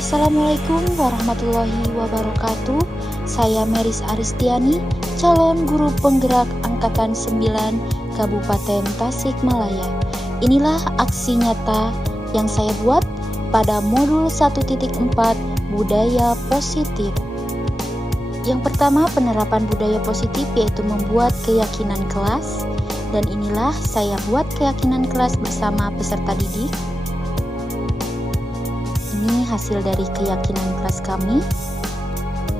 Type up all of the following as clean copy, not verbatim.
Assalamualaikum warahmatullahi wabarakatuh. Saya Meris Aristiani, calon guru penggerak Angkatan 9 Kabupaten Tasikmalaya. Inilah aksi nyata yang saya buat pada modul 1.4 budaya positif. Yang pertama, penerapan budaya positif yaitu membuat keyakinan kelas. Dan inilah saya buat keyakinan kelas bersama peserta didik. Ini hasil dari keyakinan kelas kami.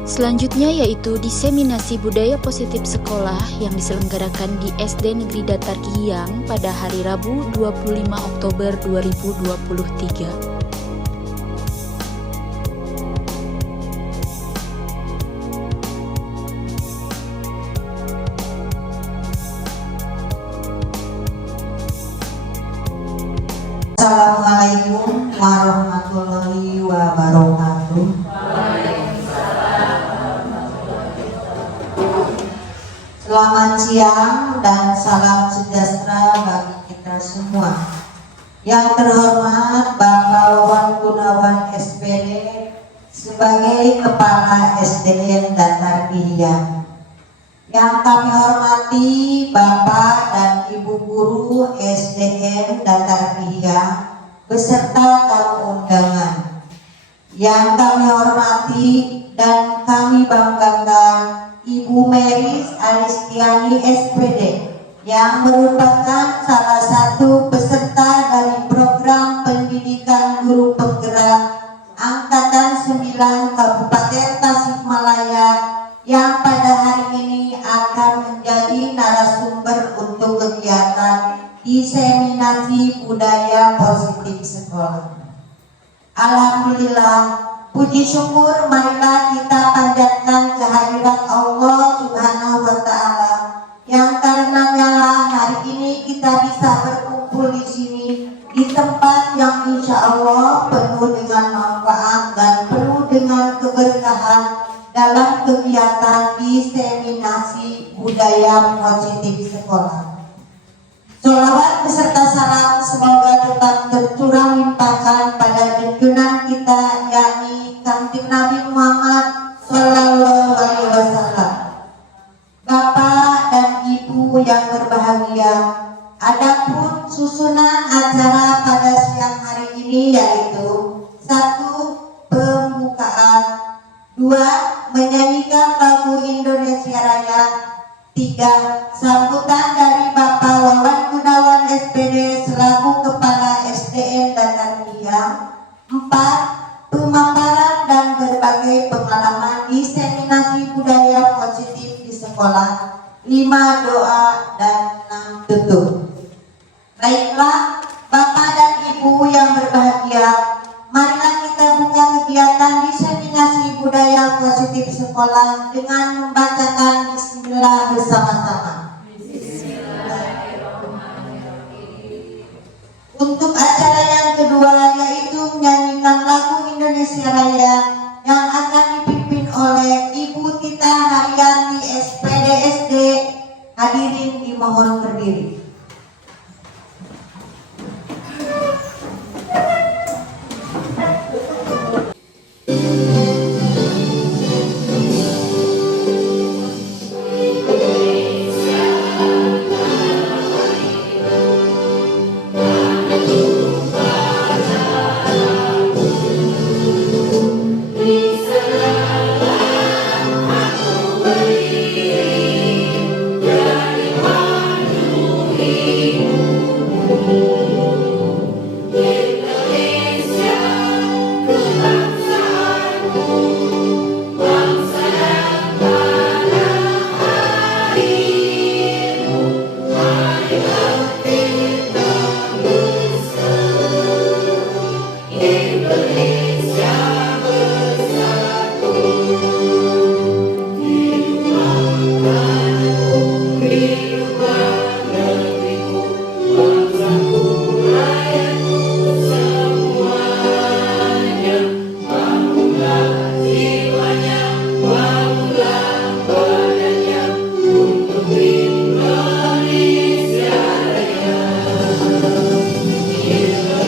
Selanjutnya yaitu diseminasi budaya positif sekolah yang diselenggarakan di SD Negeri Datar Kihiyang pada hari Rabu 25 Oktober 2023. Assalamualaikum warahmatullahi wabarakatuh. Selamat siang dan salam sejahtera bagi kita semua. Yang terhormat Bapak Wawan Gunawan SPD sebagai Kepala SDN Datar Kihiyang. Yang kami hormati Bapak dan Ibu Guru SDN Datar Kihiyang beserta tamu undangan. Yang kami hormati dan kami banggakan Ibu Meris Aristiani SPD yang merupakan salah satu peserta dari program pendidikan guru penggerak Angkatan 9 Kabupaten Tasikmalaya yang pada hari ini akan menjadi narasumber untuk kegiatan diseminasi budaya positif sekolah. Alhamdulillah, puji syukur marilah kita panjatkan kehadirat Allah Subhanahu wa Ta'ala yang karenanya hari ini kita bisa berkumpul di sini di tempat yang insya Allah penuh dengan manfaat dan penuh dengan keberkahan dalam kegiatan diseminasi budaya positif sekolah. Sholawat beserta salam semoga tetap tercurah limpahkan pada junjungan kita yakni Kanjeng Nabi Muhammad Sallallahu Alaihi Wasallam. Bapak dan Ibu yang berbahagia, adapun susunan acara pada siang hari ini yaitu 1. Pembukaan, 2. Menyanyikan lagu Indonesia Raya, 3. Sambutan dari Bapak Wawan Gunawan SPD selaku Kepala SDN Datar Kihiyang, 4. Pemaparan dan berbagai pengalaman diseminasi budaya positif di sekolah, 5. Doa dan 6. tutup. Baiklah Bapak dan Ibu yang berbahagia, marilah kita buka kegiatan diseminasi budaya positif sekolah dengan membacakan Bismillah bersama-sama. Untuk acara yang kedua yaitu menyanyikan lagu Indonesia Raya yang akan dipimpin oleh Ibu Tita Haryanti SPD SD. Hadirin dimohon berdiri.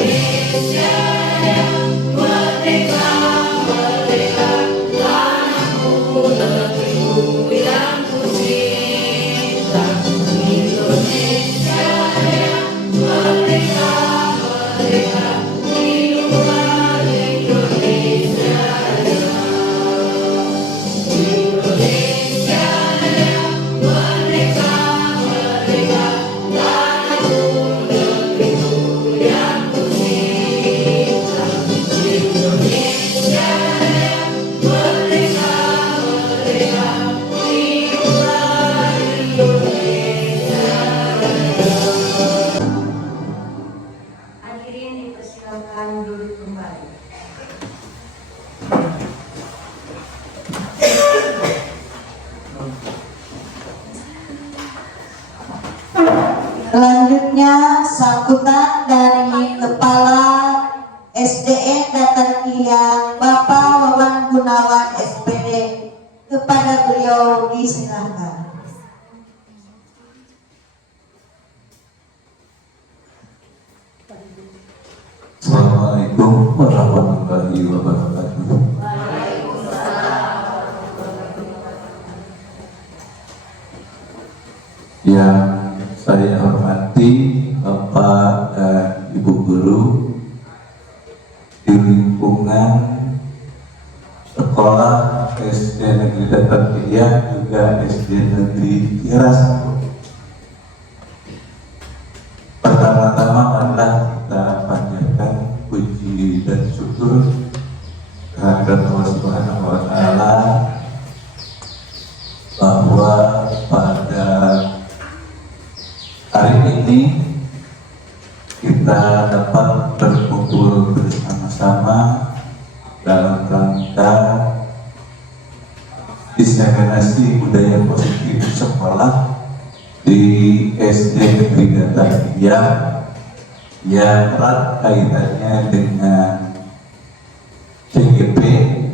Indonesia yang merdeka. Selanjutnya sambutan dari Kepala SDN Datar Kiang Bapak Wawan Gunawan SPD, kepada beliau disilakan. Assalamualaikum warahmatullahi wabarakatuh. Yang saya hormati Bapak dan Ibu Guru di lingkungan sekolah SD Negeri Datar Kiang juga SD Negeri Kiras. Pertama-tama marilah kita panjatkan puji dan syukur kehadirat Allah Subhanahu wa Ta'ala bahwa pada hari ini kita dapat berkumpul bersama-sama dalam rangka diseminasi budaya positif sekolah di SD Negeri Datar Kiang yang erat kaitannya dengan CGP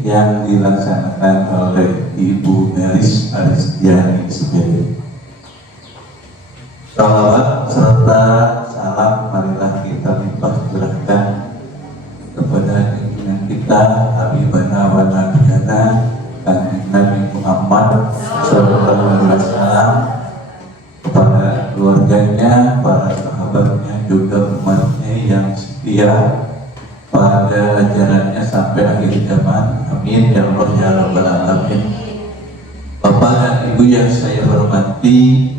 yang dilaksanakan oleh Ibu Meris Aristiani SPD. Salawat serta salam marilah kita limpah curahkan kepada junjungan kita Habibana wa Nabiyana Kanjeng Nabi Muhammad sallallahu alaihi wasallam, kepada keluarganya, para sahabatnya, juga umatnya yang setia pada ajarannya sampai akhir zaman. Amin ya Allah ya Rabbal Alamin. Bapak dan Ibu yang saya hormati,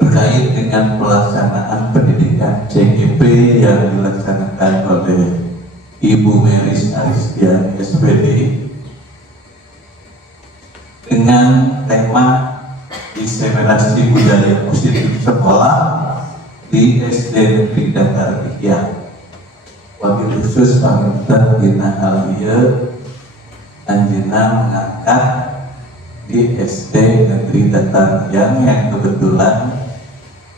terkait dengan pelaksanaan pendidikan CGP yang dilaksanakan oleh Ibu Meris Aristiani SPD dengan tema diseminasi budaya positif sekolah di SD Negeri Datar Kiang. Wabil khusus paminten dina hal ieu anjeunna mengangkat di SD Negeri Datar Kiang yang kebetulan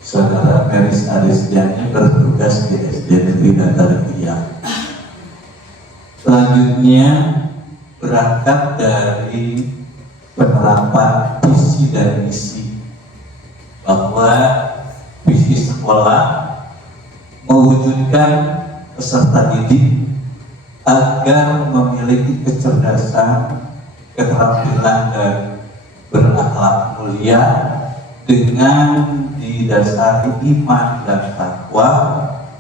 Saudara Meris Aristiani bertugas di SD Negeri Datar Kiang. Selanjutnya berangkat dari penerapan visi dan misi bahwa visi sekolah mewujudkan peserta didik agar memiliki kecerdasan, keterampilan dan berakhlak mulia dengan didasari iman dan takwa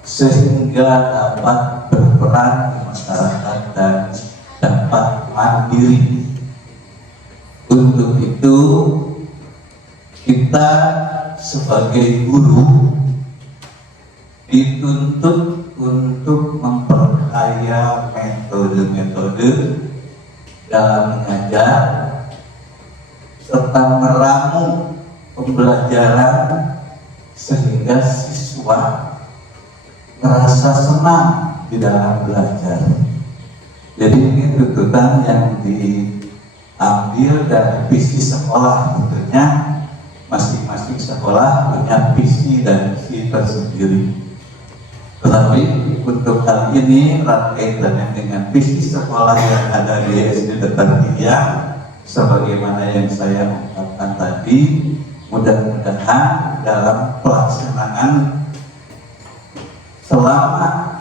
sehingga dapat berperan di masyarakat dan dapat mandiri. Untuk itu kita sebagai guru dituntut untuk memperkaya metode-metode dalam mengajar serta meramu pembelajaran sehingga siswa merasa senang di dalam belajar. Jadi ini tuntutan yang diambil dari visi sekolah. Tentunya masing-masing sekolah punya visi dan misi tersendiri. Tetapi untuk kali ini erat kaitannya dengan visi sekolah yang ada di SD Datar Kiang, sebagaimana yang saya ungkapkan tadi, mudah-mudahan dalam pelaksanaan selama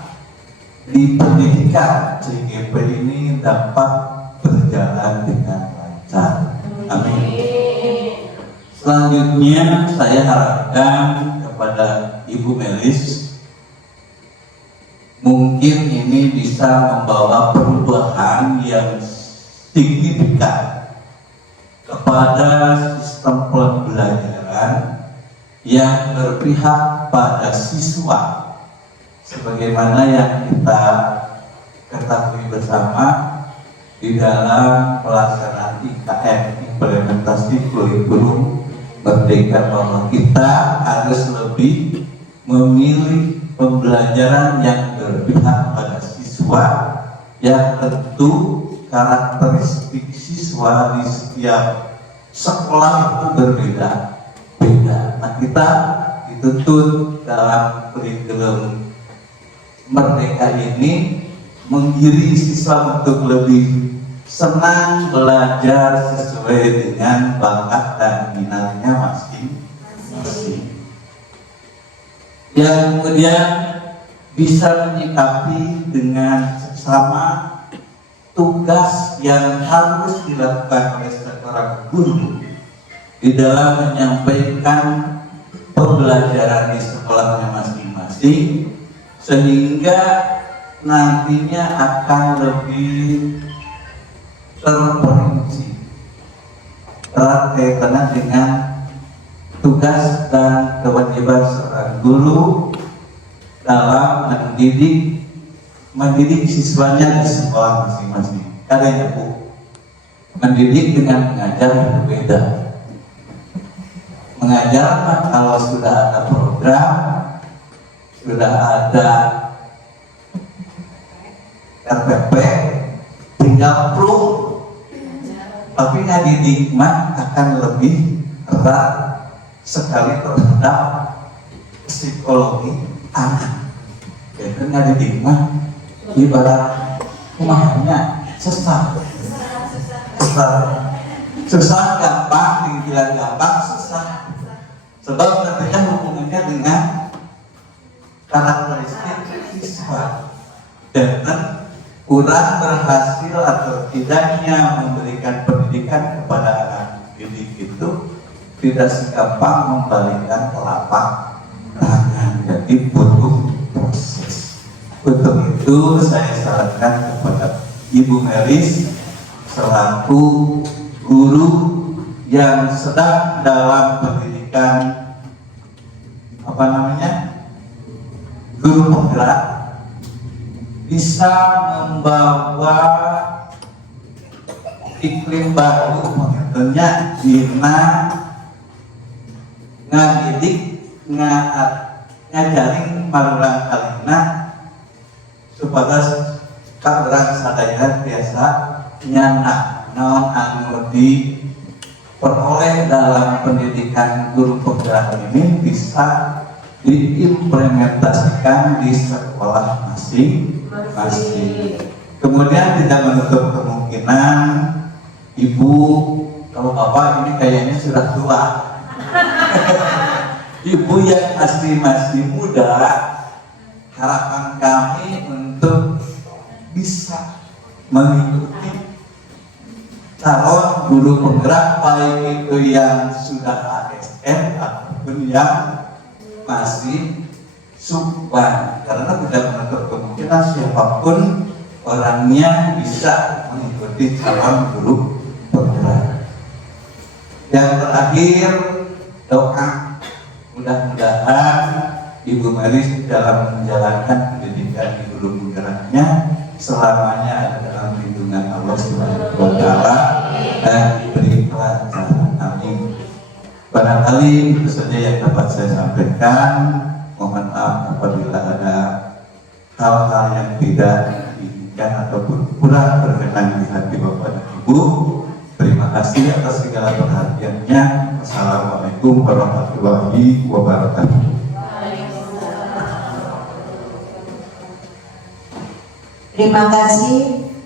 di pendidikan CGP ini dapat berjalan dengan lancar. Amin. Selanjutnya saya harapkan kepada Ibu Meris, mungkin ini bisa membawa perubahan yang signifikan kepada sistem pembelajaran yang berpihak pada siswa, sebagaimana yang kita ketahui bersama di dalam pelaksanaan IKM, implementasi kurikulum Merdeka, bahwa kita harus lebih memilih pembelajaran yang berpihak pada siswa, yang tentu karakteristik siswa di setiap sekolah itu berbeda-beda. Nah, kita di dituntut dalam kurikulum Merdeka ini menggiring siswa untuk lebih senang belajar sesuai dengan bakat dan minatnya masing-masing. Yang kemudian bisa menyikapi dengan seksama tugas yang harus dilakukan oleh seorang guru di dalam menyampaikan pembelajaran di sekolahnya masing-masing, sehingga nantinya akan lebih terperinci erat kaitannya dengan tugas dan kewajiban seorang guru dalam mendidik siswanya di sekolah masing-masing. Katanya Bu, mendidik dengan mengajar berbeda. Mengajar kalau sudah ada program, sudah ada RPP, tinggal plug. Tapi ngadidik mah akan lebih erat sekali terhadap psikologi anak. Jadi ngadidik mah ibarat rumahnya susah gampang, dibilang gampang susah. Sebab nantinya hubungannya dengan karakteristik siswa. Dan kurang berhasil atau tidaknya memberikan pendidikan kepada anak didik itu tidak segampang membalikkan telapak tangan. Jadi butuh proses. Untuk itu saya sarankan kepada Ibu Meris selaku guru yang sedang dalam pendidikan guru penggerak, bisa membawa iklim baru mengenai dina ngadidik ngajaring marurang kalina supaya kaderang sadaya biasa nyana non anu diperoleh dalam pendidikan guru penggerak ini bisa diimplementasikan di sekolah masing-masing. Kemudian tidak menutup kemungkinan ibu, kalau bapak ini kayaknya sudah tua. Ibu yang masih muda, harapan kami untuk bisa mengikuti calon guru penggerak, baik itu yang sudah ASN ataupun yang masih subban, karena tidak menutup kemungkinan siapapun orangnya bisa mengikuti calon guru penggerak. Yang terakhir, doa mudah-mudahan Ibu Meris dalam menjalankan pendidikan di guru penggeraknya selamanya ada dalam lindungan Allah Subhanahu wa Ta'ala dan diberi kelancaran. Amin. Barangkali itu saja yang dapat saya sampaikan. Mohon maaf apabila ada hal-hal yang tidak diinginkan ataupun kurang berkenan di hati Bapak dan Ibu. Terima kasih atas segala perhatiannya. Assalamualaikum warahmatullahi wabarakatuh. Terima kasih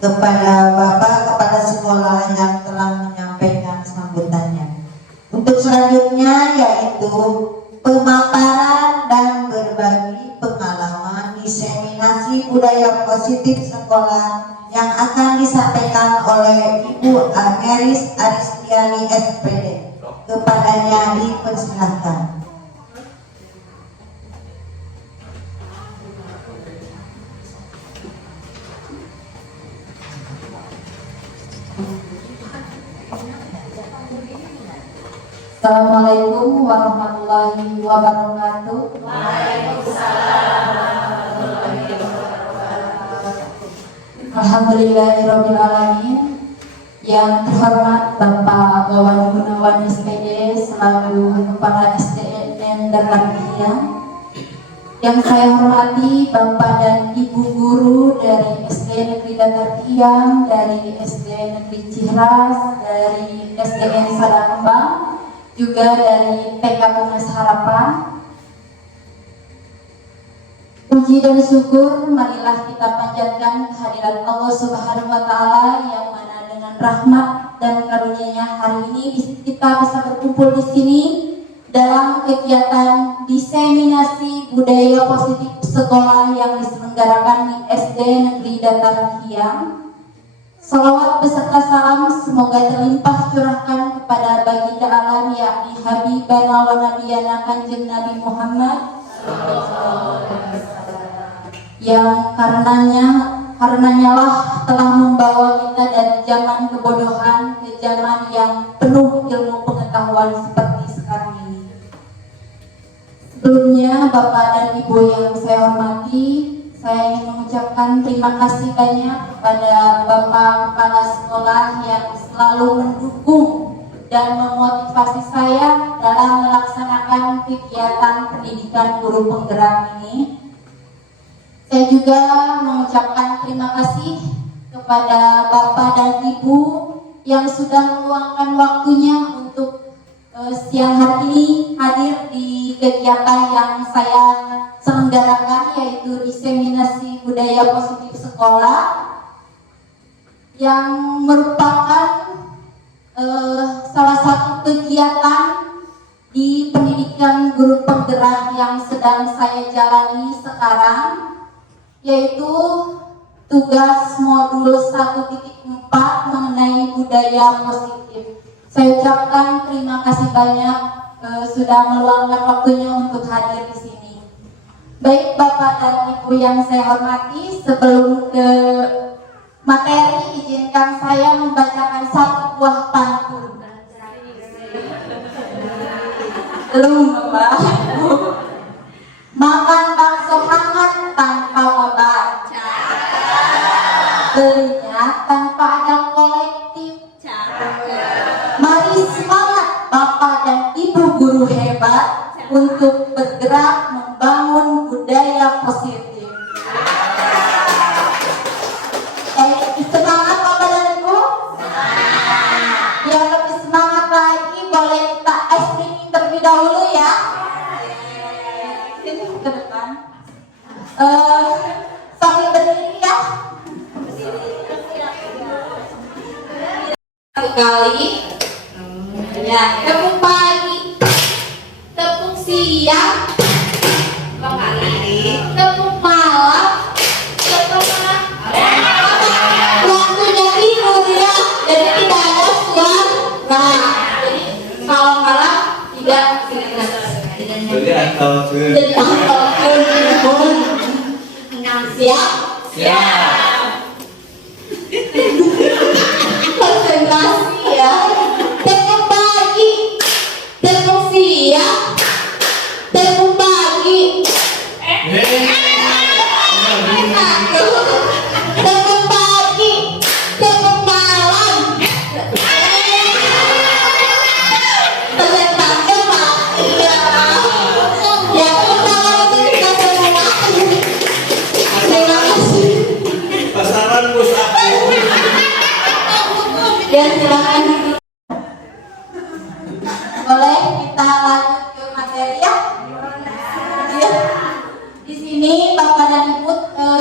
kepada Bapak, kepada sekolah yang telah menyampaikan sambutannya. Untuk selanjutnya yaitu pemaparan dan berbagi pengalaman diseminasi budaya positif sekolah yang akan disampaikan oleh Ibu Meris Aristiani SPD. Kepadanya dipersilahkan. Assalamualaikum warahmatullahi wabarakatuh. Waalaikumsalam warahmatullahi wabarakatuh. Alhamdulillahirabbil alamin. Yang terhormat Bapak Wawan Gunawan SPD selaku Kepala SDN Darkatiang. Yang saya hormati Bapak dan Ibu guru dari SD Negeri Darkatiang, dari SD Negeri Cihras, dari SDN Sadakembang, juga dari PK Bungas Harapan. Puji dan syukur marilah kita panjatkan kehadirat Allah Subhanahu wa taala yang mana dengan rahmat dan karunia-Nya hari ini kita bisa berkumpul di sini dalam kegiatan diseminasi budaya positif sekolah yang diselenggarakan di SD Negeri Dataran Hiang. Salawat beserta salam semoga terlimpah curahkan kepada baginda alam yakni Habibana wa Nabiyana Kanjeng Nabi Muhammad yang karenanya lah telah membawa kita dari zaman kebodohan ke zaman yang penuh ilmu pengetahuan seperti sekarang ini. Sebelumnya Bapak dan Ibu yang saya hormati, saya ingin mengucapkan terima kasih banyak kepada Bapak Kepala Sekolah yang selalu mendukung dan memotivasi saya dalam melaksanakan kegiatan pendidikan guru penggerak ini. Saya juga mengucapkan terima kasih kepada Bapak dan Ibu yang sudah meluangkan waktunya untuk siang hari ini hadir di kegiatan yang saya selenggarakan, yaitu diseminasi budaya positif sekolah, yang merupakan salah satu kegiatan di pendidikan guru penggerak yang sedang saya jalani sekarang, yaitu tugas modul 1.4 mengenai budaya positif. Saya ucapkan terima kasih banyak sudah meluangkan waktunya untuk hadir di sini. Baik Bapak dan Ibu yang saya hormati, sebelum ke materi, izinkan saya membacakan satu buah pantun. Belum Bapak. Makan bakso hangat tanpa wabah, belinya tanpa ada kolektif. Mari semangat Bapak dan Ibu guru hebat untuk bergerak membangun budaya positif. Semangat Bapak dan Ibu. Yang lebih semangat lagi boleh kita ice cream terlebih dahulu ya. Sini ke depan. Sambil berdiri ya. Sekali. Ya, tepuk pagi, tepuk siang, tepuk malam, tepuk malam. Waktunya tidur ya, jadi tidak ada suara. Jadi kalau malam tidak Jadi atau jadi siap. Konsentrasi ya. Tepuk pagi, tepuk siang, tepuk pagi, tepuk pagi, tepuk malam. Ternyata mati ya. Ya udah kita semua. Terima kasih. pasaran pusat. Ya silakan. Boleh kita lanjut ke materi ya? Ya. Di sini Bapak dan Ibu,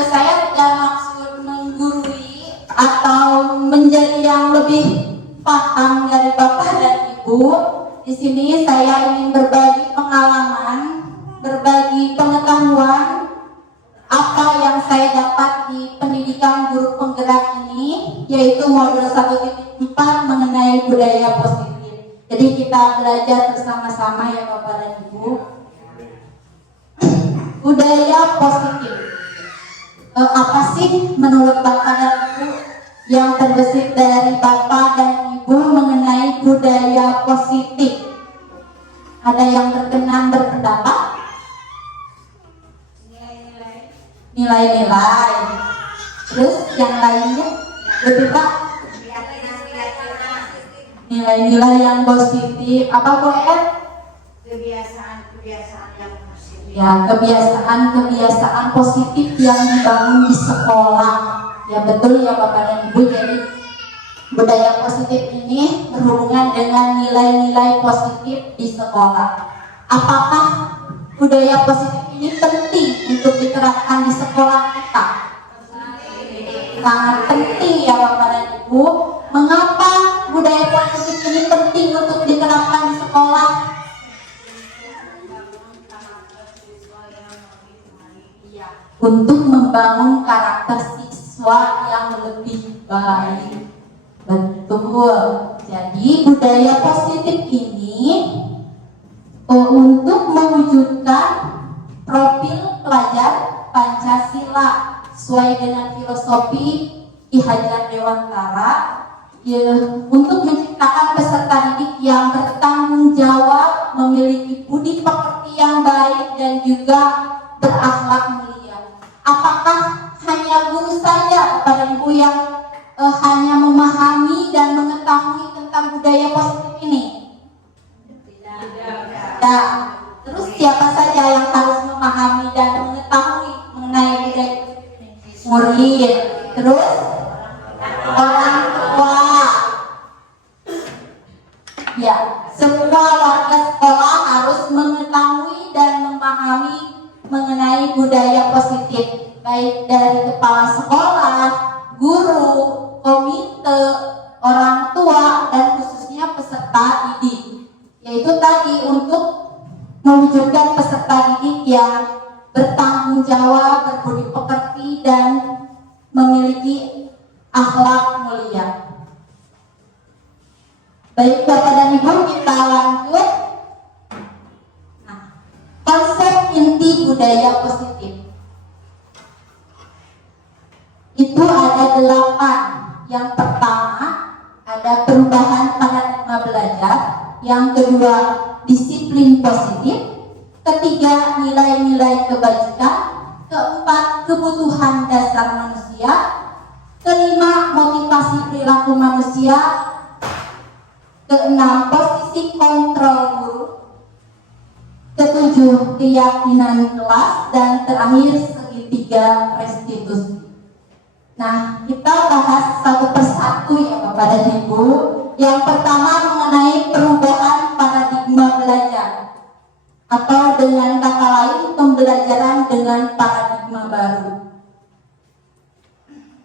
saya tidak maksud menggurui atau menjadi yang lebih paham dari Bapak dan Ibu. Di sini saya ingin berbagi pengalaman, berbagi pengetahuan apa yang saya dapat di pendidikan guru penggerak ini, yaitu modul 1.4 mengenai budaya positif. Jadi kita belajar bersama-sama ya Bapak dan Ibu. Budaya positif. Apa sih menurut Bapak dan Ibu yang terbesit dari Bapak dan Ibu mengenai budaya positif? Ada yang berkenan berpendapat? Nilai-nilai. Terus yang lainnya lebih Pak? Nilai-nilai yang positif. Apa Bu Er? Kebiasaan-kebiasaan yang positif. Ya, kebiasaan-kebiasaan positif yang dibangun di sekolah. Ya betul ya Bapak dan Ibu. Jadi budaya positif ini berhubungan dengan nilai-nilai positif di sekolah. Apakah budaya positif ini penting untuk diterapkan di sekolah kita. Sangat penting ya Bapak dan Ibu. Mengapa budaya positif ini penting untuk diterapkan di sekolah? Untuk membangun karakter siswa yang lebih baik. Betul. Jadi budaya positif ini untuk mewujudkan profil pelajar Pancasila sesuai dengan filosofi Ki Hajar Dewantara, untuk menciptakan peserta didik yang bertanggung jawab, memiliki budi pekerti yang baik dan juga berakhlak mulia. Apakah hanya guru saja Bapak Ibu yang hanya memahami dan mengetahui tentang budaya positif ini? Tidak. Terus siapa saja yang harus memahami dan mengetahui mengenai budaya positif ini? Murid. Terus orang tua. Ya, semua warga sekolah harus mengetahui dan memahami mengenai budaya positif, baik dari kepala sekolah, guru, komite, orang tua, dan khususnya peserta didik. Yaitu tadi untuk mewujudkan peserta didik yang bertanggung jawab, berbudi pekerti, dan memiliki akhlak mulia. Baik Bapak dan Ibu, kita lanjut. Nah, konsep inti budaya positif itu ada 8. Yang pertama ada perubahan paradigma belajar, yang kedua disiplin positif, ketiga nilai-nilai kebajikan, keempat kebutuhan dasar manusia, kelima motivasi perilaku manusia, keenam posisi kontrol guru, ketujuh keyakinan kelas, dan terakhir segitiga restitusi. Nah, kita bahas satu persatu ya Bapak dan Ibu. Yang pertama mengenai perubahan paradigma belajar, atau dengan kata lain pembelajaran dengan paradigma baru.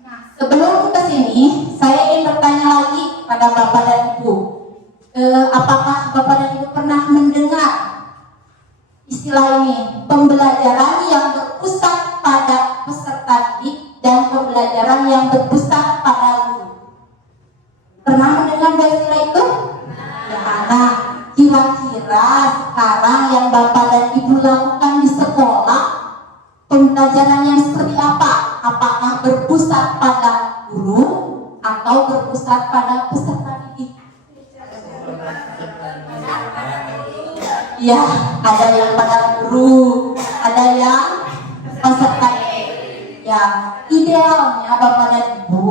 Nah, sebelum ke sini saya ingin bertanya lagi kepada Bapak dan Ibu. Apakah Bapak dan Ibu pernah mendengar istilah ini, pembelajaran yang berpusat pada peserta didik dan pembelajaran yang berpusat pada guru? Pernah mendengar istilah itu? Ya, nah, kira-kira sekarang yang Bapak dan Ibu lakukan di sekolah, pembelajaran yang seperti apa? Apakah berpusat pada guru atau berpusat pada peserta didik? Ya, ada yang pada guru, ada yang peserta didik. Ya, idealnya Bapak dan Ibu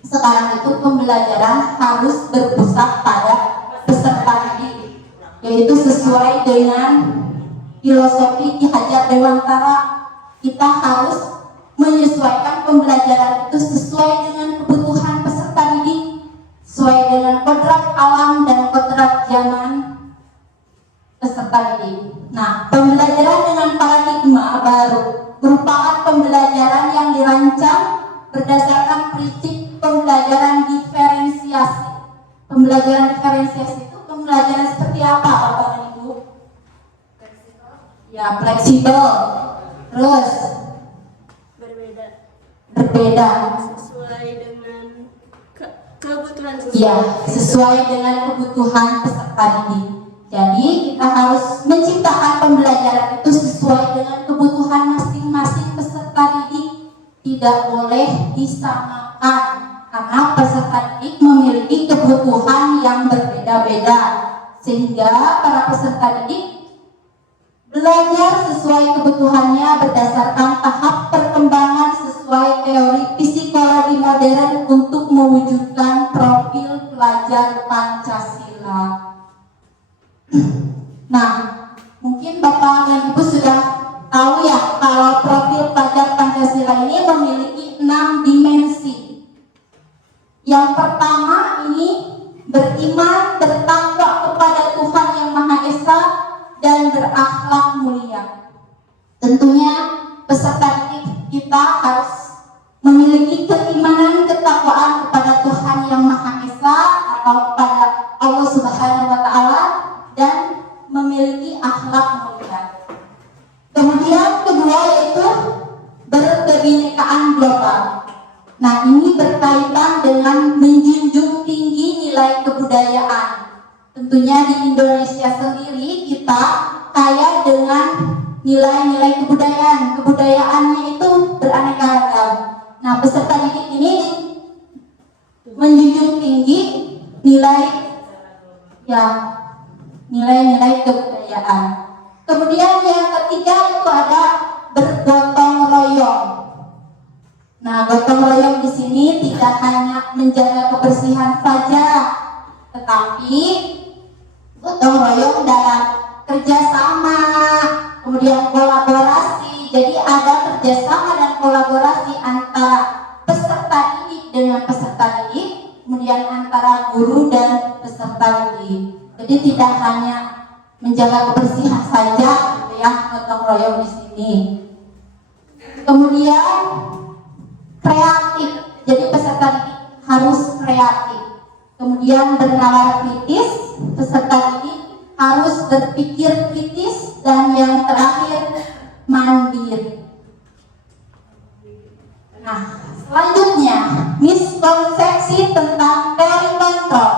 sekarang itu pembelajaran harus berpusat pada peserta didik, yaitu sesuai dengan filosofi Ki Hajar Dewantara. Kita harus menyesuaikan pembelajaran itu sesuai dengan kebutuhan peserta didik, sesuai dengan kodrat alam dan kodrat zaman peserta didik. Nah, pembelajaran dengan paradigma baru merupakan pembelajaran yang dirancang berdasarkan prinsip pembelajaran diferensiasi. Pembelajaran diferensiasi itu pembelajaran seperti apa Bapak dan Ibu? Ya, fleksibel. Terus berbeda sesuai dengan kebutuhan siswa. Ya, sesuai dengan kebutuhan peserta didik. Jadi kita harus menciptakan pembelajaran itu sesuai dengan kebutuhan masing-masing peserta didik. Tidak boleh disamakan karena peserta didik memiliki kebutuhan yang berbeda-beda, sehingga para peserta didik belajar sesuai kebutuhannya berdasarkan tahap perkembangan sesuai teori psikologi modern untuk mewujudkan profil pelajar Pancasila. Nah, mungkin Bapak dan Ibu sudah tahu ya kalau profil pelajar Pancasila ini memiliki 6 dimensi. Yang pertama ini beriman, bertakwa kepada Tuhan Yang Maha Esa, dan berakhlak mulia. Tentunya peserta didik kita harus memiliki keimanan ketakwaan kepada Tuhan Yang Maha Esa atau kepada Allah Subhanahu wa Ta'ala, dan memiliki akhlak mulia. Kemudian kedua yaitu berkebinekaan global. Nah, ini berkaitan dengan menjunjung tinggi nilai kebudayaan. Tentunya di Indonesia sendiri kita kaya dengan nilai-nilai kebudayaan. Kebudayaannya itu beraneka ragam. Nah, peserta didik ini menjunjung tinggi nilai-nilai kebudayaan. Kemudian yang ketiga itu ada bergotong royong. Nah, gotong royong di sini tidak hanya menjaga kebersihan saja, tetapi gotong royong dalam kerjasama, kemudian kolaborasi. Jadi ada kerjasama dan kolaborasi antara peserta didik dengan peserta didik, kemudian antara guru dan peserta didik. Jadi tidak hanya menjaga kebersihan saja, ya, gotong royong di sini. Kemudian kreatif. Jadi peserta didik harus kreatif. Kemudian bernalar kritis, peserta didik harus berpikir kritis, dan yang terakhir mandiri. Nah, selanjutnya miskonsepsi tentang teori kontrol.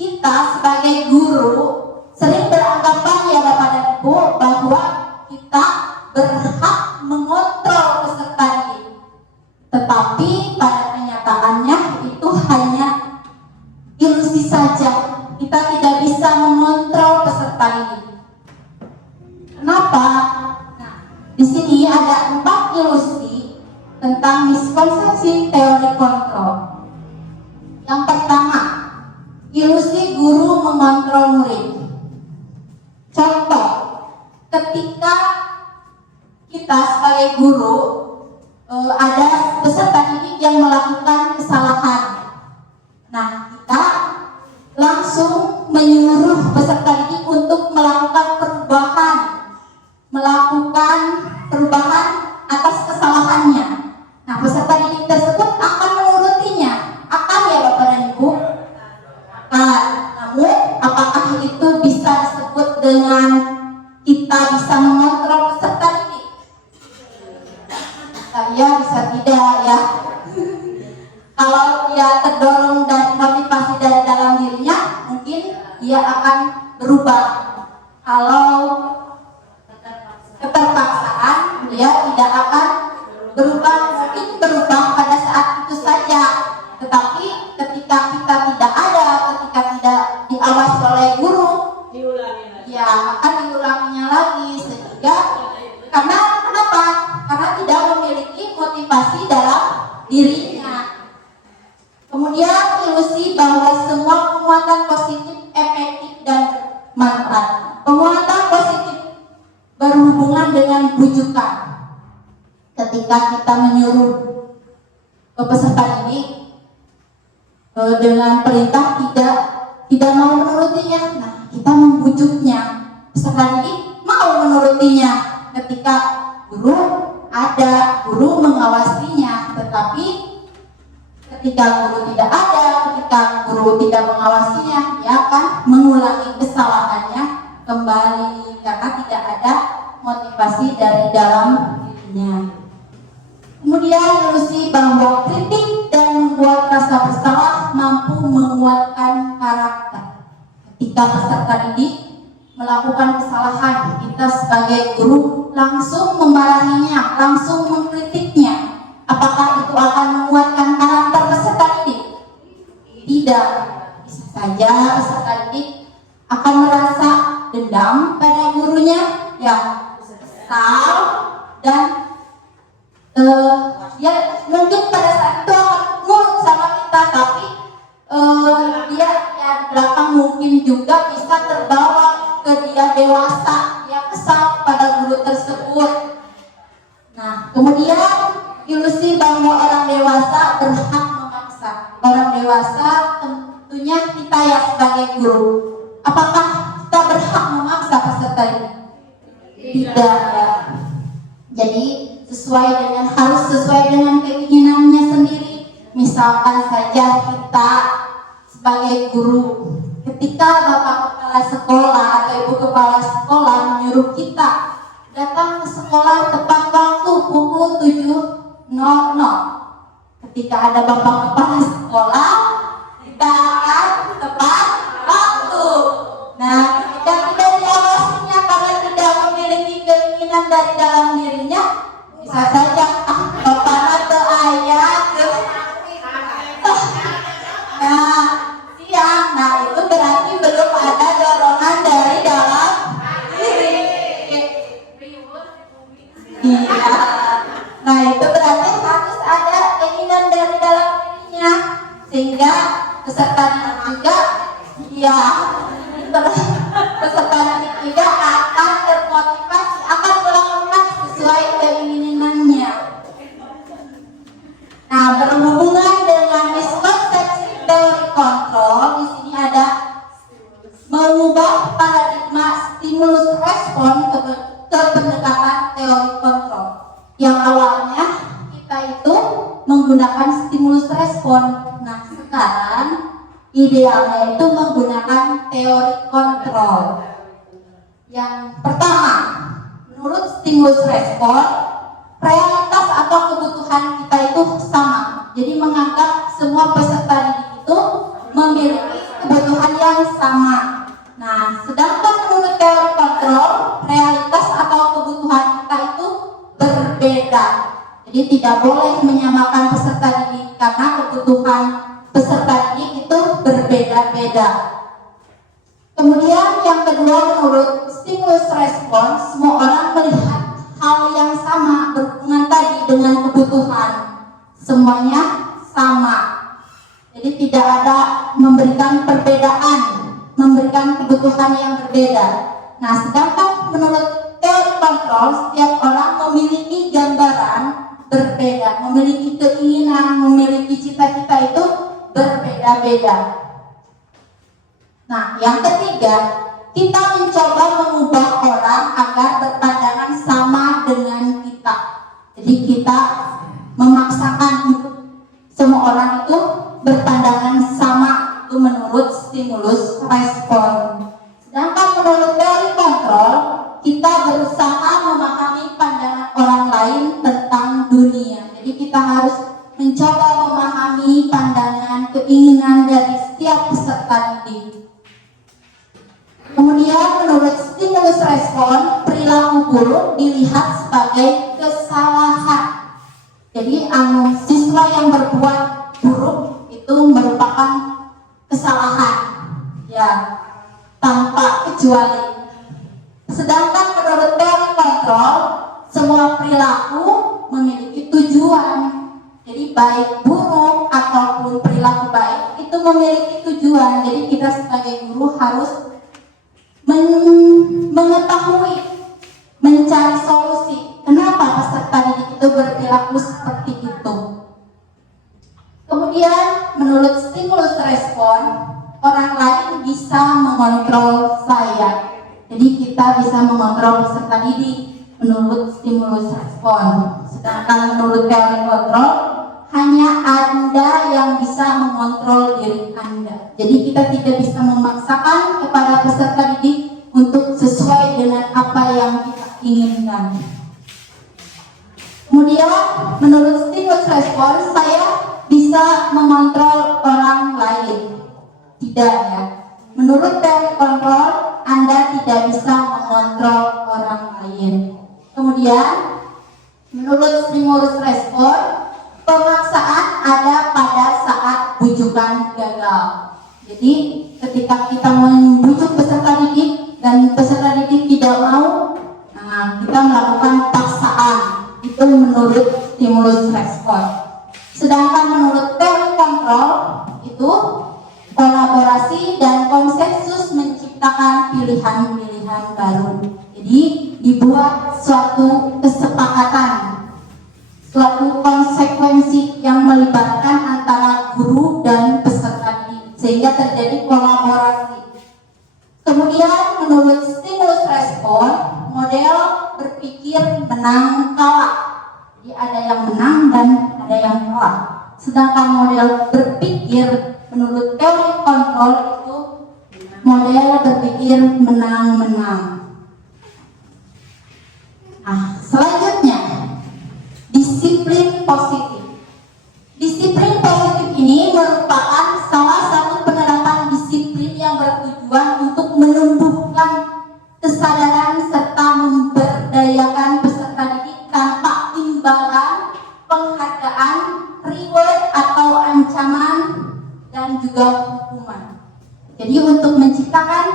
Kita sebagai guru sering beranggapan, ya Bapak dan Ibu, bahwa kita berhak mengontrol peserta didik. Tetapi pada kenyataannya itu hanya ilusi saja. Kita tidak bisa mengontrol peserta didik. Kenapa? Nah, di sini ada 4 ilusi tentang miskonsepsi teori kontrol. Yang pertama, ilusi guru mengontrol murid. Contoh, ketika kita sebagai guru ada peserta didik yang melakukan kesalahan. Nah, kita langsung menyuruh peserta didik untuk melakukan perubahan atas kesalahannya. Nah, peserta didik tersebut akan menurutinya. Akan, ya Bapak dan Ibu? Akan. Namun, apakah itu bisa disebut dengan kita bisa mengontrol peserta didik? Saya bisa tidak, ya. Kalau dia terdorong dan motivasi dari dalam dirinya, mungkin dia akan berubah. Kalau keterpaksaan, dia tidak akan berubah. Mungkin berubah pada saat itu saja. Tetapi ketika kita tidak ada, ketika tidak diawasi oleh guru, ya akan diulanginya lagi. Sehingga kenapa? Karena tidak memiliki motivasi dalam dirinya. Kemudian ilusi bahwa semua penguatan positif efektif dan manfaat. Penguatan positif berhubungan dengan bujukan. Ketika kita menyuruh peserta didik dengan perintah tidak mau menurutinya, nah kita membujuknya. Peserta didik mau menurutinya ketika guru ada, guru mengawasinya. Tetapi ketika guru tidak ada, ketika guru tidak mengawasinya, dia akan mengulangi kesalahannya kembali karena tidak ada motivasi dari dalam dirinya. Kemudian ilusi bahwa kritik dan membuat rasa bersalah mampu menguatkan karakter. Ketika peserta didik melakukan kesalahan, kita sebagai guru langsung memarahinya, langsung mengkritiknya. Apakah itu akan menguatkan karakter peserta didik? Tidak. Bisa saja peserta didik akan merasa dendam pada gurunya, ya, kesal, dan ya mungkin pada saat itu akan nurut sama kita, tapi dia ya belakang mungkin juga bisa terbawa ke dia dewasa, dia kesal pada guru tersebut. Nah, kemudian ilusi bahwa orang dewasa berhak memaksa. Orang dewasa tentunya kita ya sebagai guru. Apakah kita berhak memaksa peserta ini? Tidak, ya. Jadi harus sesuai dengan keinginannya sendiri. Misalkan saja kita sebagai guru, ketika Bapak Kepala Sekolah atau Ibu Kepala Sekolah menyuruh kita datang ke sekolah tepat waktu pukul 7.00. Ketika ada Bapak Kepala Sekolah, kita akan tepat waktu. Nah, ketika tidak diawasinya karena tidak memiliki keinginan dari dalam dirinya, bisa saja Bapak atau ayah siang. Nah, itu berarti belum ada dorongan dari dalam diri. Iya. Nah, itu berarti harus ada keinginan dari dalam dirinya, sehingga peserta didik juga peserta didik juga akan termotivasi, akan melakukan sesuai keinginannya. Nah, berhubungan dengan miskonsepsi teori kontrol, di sini ada mengubah paradigma stimulus respon ke pendekatan teori kontrol. Yang awalnya kita itu menggunakan stimulus respon. Nah, sekarang idealnya itu menggunakan teori kontrol. Yang pertama, menurut stimulus respon, realitas atau kebutuhan kita itu sama. Jadi menganggap semua peserta didik itu memiliki kebutuhan yang sama. Nah, sedangkan menurut teori kontrol, realitas atau kebutuhan kita itu berbeda. Jadi tidak boleh menyamakan peserta didik karena kebutuhan peserta didik itu berbeda-beda. Kemudian yang kedua, menurut stimulus respon, semua orang melihat hal yang sama berhubungan tadi dengan kebutuhan. Semuanya sama. Jadi tidak ada memberikan perbedaan, memberikan kebutuhan yang berbeda. Nah, sedangkan menurut teori kontrol, setiap orang memiliki gambaran berbeda, memiliki keinginan, memiliki cita-cita itu berbeda-beda. Nah, yang ketiga, kita mencoba mengubah orang agar berpandangan sama dengan kita. Jadi kita memaksakan untuk semua orang itu berpandangan sama, itu menurut stimulus respon. Sedangkan menurut teori kontrol, kita berusaha memahami pandangan orang lain tentang dunia. Jadi kita harus mencoba memahami pandangan, keinginan dari setiap peserta didik. Kemudian menurut stimulus respon, perilaku buruk dilihat sebagai kesalahan. Jadi siswa yang berbuat buruk itu merupakan kesalahan, ya, tanpa kecuali. Sedangkan menurut teori kontrol, semua perilaku memiliki tujuan. Jadi baik buruk ataupun perilaku baik itu memiliki tujuan. Jadi kita sebagai guru harus mengetahui, mencari solusi kenapa peserta didik itu berperilaku seperti itu. Kemudian menurut stimulus respon, orang lain bisa mengontrol saya. Jadi kita bisa mengontrol peserta didik menurut stimulus respon. Sedangkan menurut teori kontrol, hanya Anda yang bisa mengontrol diri Anda. Jadi kita tidak bisa memaksakan kepada peserta didik untuk sesuai dengan apa yang kita inginkan. Kemudian menurut stimulus respon, saya bisa mengontrol orang lain. Tidak, ya. Menurut teori kontrol, Anda tidak bisa mengontrol orang lain. Kemudian menurut stimulus respon, pemaksaan ada pada saat bujukan gagal. Jadi ketika kita membujuk peserta didik dan peserta didik tidak mau, nah kita melakukan paksaan. Itu menurut stimulus respon. Sedangkan menurut teori kontrol itu kolaborasi dan konsensus menciptakan pilihan-pilihan baru. Jadi dibuat suatu kesepakatan, suatu konsekuensi yang melibatkan antara guru dan peserta didik sehingga terjadi kolaborasi. Kemudian menurut stimulus respon, model berpikir berpikir menang kalah. Jadi ada yang menang dan ada yang kalah. Sedangkan model berpikir menurut teori kontrol itu model berpikir menang-menang. Nah, selanjutnya disiplin positif. Disiplin positif ini merupakan salah satu penerapan disiplin yang bertujuan untuk menumbuhkan kesadaran serta memberdayakan peserta didik tanpa imbalan, penghargaan, reward atau ancaman, dan juga hukuman. Jadi untuk menciptakan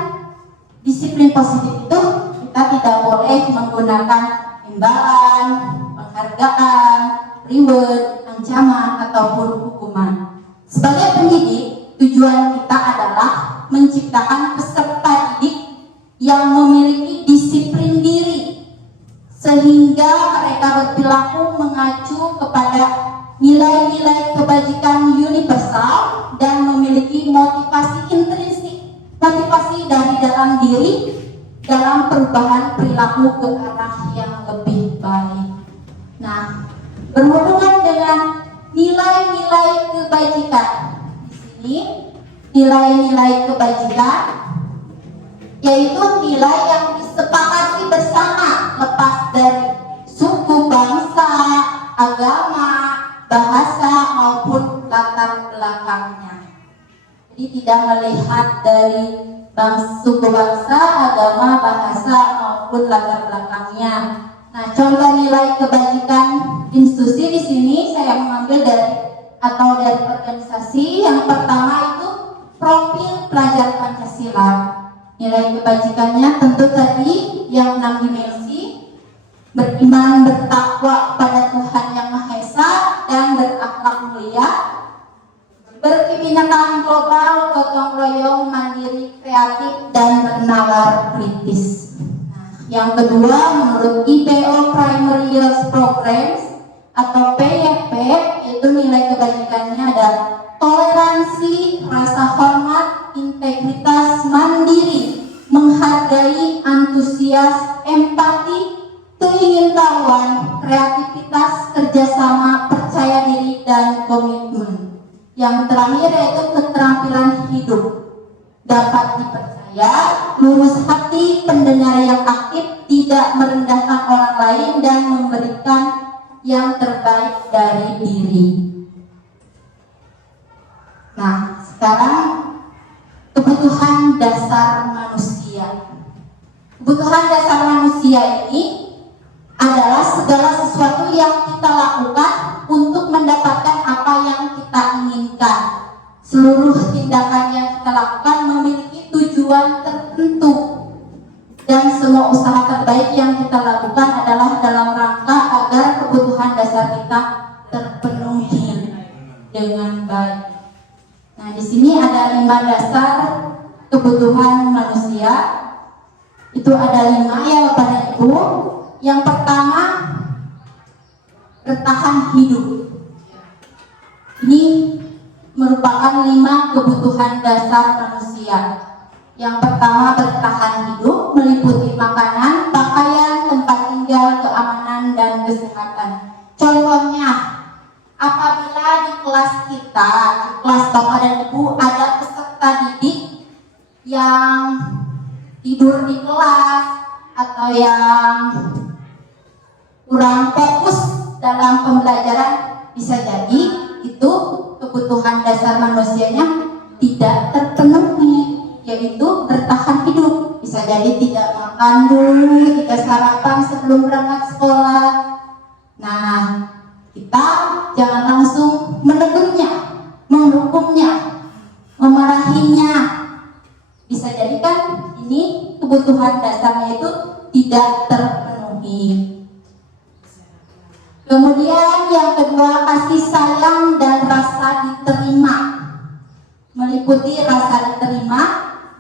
disiplin positif itu kita tidak boleh menggunakan imbalan, penghargaan, reward, ancaman, ataupun hukuman. Sebagai pendidik, tujuan kita adalah menciptakan peserta didik yang memiliki disiplin diri, sehingga mereka berperilaku mengacu kepada nilai-nilai kebajikan universal dan memiliki motivasi intrinsik, motivasi dari dalam diri dalam perubahan perilaku ke arah yang lebih baik. Nah, berhubungan dengan nilai-nilai kebajikan, di sini nilai-nilai kebajikan yaitu nilai yang disepakati bersama lepas dari suku, bangsa, agama, bahasa maupun latar belakangnya. Jadi tidak melihat dari suku bangsa, agama, bahasa maupun latar belakangnya. Nah, contoh nilai kebajikan institusi di sini saya mengambil dari organisasi. Yang pertama itu profil pelajar Pancasila. Nilai kebajikannya tentu tadi yang 6 dimensi: beriman, bertakwa pada Tuhan Yang Maha Esa, dan berakhlak mulia, berkebinekaan global, gotong royong, mandiri, kreatif, dan bernalar kritis. Nah, yang kedua menurut IPO Primary Youth Programs atau PYP, itu nilai kebajikannya adalah toleransi, rasa hormat, integritas, mandiri, menghargai, antusias, empati, keingintahuan, kreativitas, kerjasama, percaya diri, dan komitmen. Yang terakhir yaitu keterampilan hidup, dapat dipercaya, lurus hati, pendengar yang aktif, tidak merendahkan orang lain, dan memberikan yang terbaik dari diri. Nah, sekarang kebutuhan dasar manusia. Kebutuhan dasar manusia ini adalah segala sesuatu yang kita lakukan untuk mendapatkan apa yang kita inginkan. Seluruh tindakan yang kita lakukan memiliki tujuan tertentu, dan semua usaha terbaik yang kita lakukan adalah dalam rangka agar kebutuhan dasar kita terpenuhi dengan baik. Nah, di sini ada 5 dasar kebutuhan manusia. Itu ada 5 ya Bapak dan Ibu. Yang pertama, bertahan hidup. Ini merupakan 5 kebutuhan dasar manusia. Yang pertama, bertahan hidup meliputi makanan, pakaian, tempat tinggal, keamanan, dan kesehatan. Contohnya, apabila di kelas kita, di kelas Bapak dan Ibu, ada peserta didik yang tidur di kelas atau yang kurang fokus dalam pembelajaran, bisa jadi itu kebutuhan dasar manusianya tidak terpenuhi, yaitu bertahan hidup. Bisa jadi tidak makan dulu, tidak sarapan sebelum berangkat sekolah. Nah, kita jangan langsung menegurnya, menghukumnya, memarahinya. Bisa jadi kan ini kebutuhan dasarnya itu tidak terpenuhi. Kemudian yang kedua, kasih sayang dan rasa diterima. Meliputi rasa diterima,